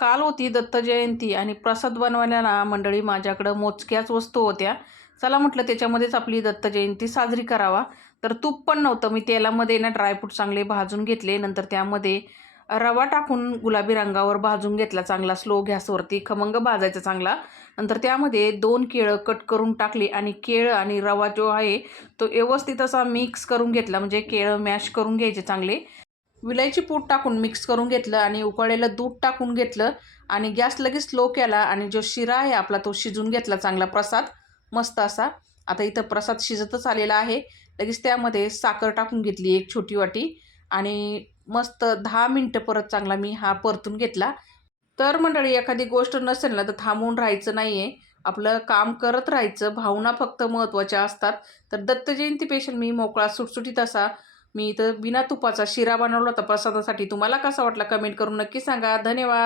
काल होती दत्त जयंती आणि प्रसाद बनवायला मंडळी माझ्याकडं मोजक्याच वस्तू होत्या. चला म्हटलं त्याच्यामध्येच आपली दत्त जयंती साजरी करावा. तर तूप पण नव्हतं. मी तेलामध्ये ना ड्रायफ्रूट चांगले भाजून घेतले. नंतर त्यामध्ये रवा टाकून गुलाबी रंगावर भाजून घेतला. चांगला स्लो गॅसवरती खमंग भाजायचा चांगला. नंतर त्यामध्ये दोन केळं कट करून टाकली आणि केळं आणि रवा जो आहे तो व्यवस्थित असा मिक्स करून घेतला. म्हणजे केळं मॅश करून घ्यायचे चांगले. विलायची पूड टाकून मिक्स करून घेतलं आणि उकळलेलं दूध टाकून घेतलं आणि गॅस लगेच स्लो केला आणि जो शिरा आहे आपला तो शिजून घेतला चांगला प्रसाद मस्त असा. आता इथं प्रसाद शिजतच आलेला आहे. लगेच त्यामध्ये साखर टाकून घेतली एक छोटी वाटी आणि मस्त दहा मिनटं परत चांगला मी हा परतून घेतला. तर मंडळी एखादी गोष्ट नसेल ना तर थांबून राहायचं नाही आहे आपलं काम करत राहायचं. भावना फक्त महत्त्वाच्या असतात. तर दत्त जयंती पेशंट मी मोकळा सुटसुटीत असा मी इथं बिना तुपाचा शिरा बनवला होता प्रसादासाठी. तुम्हाला कसा वाटला? कमेंट करून नक्की सांगा. धन्यवाद.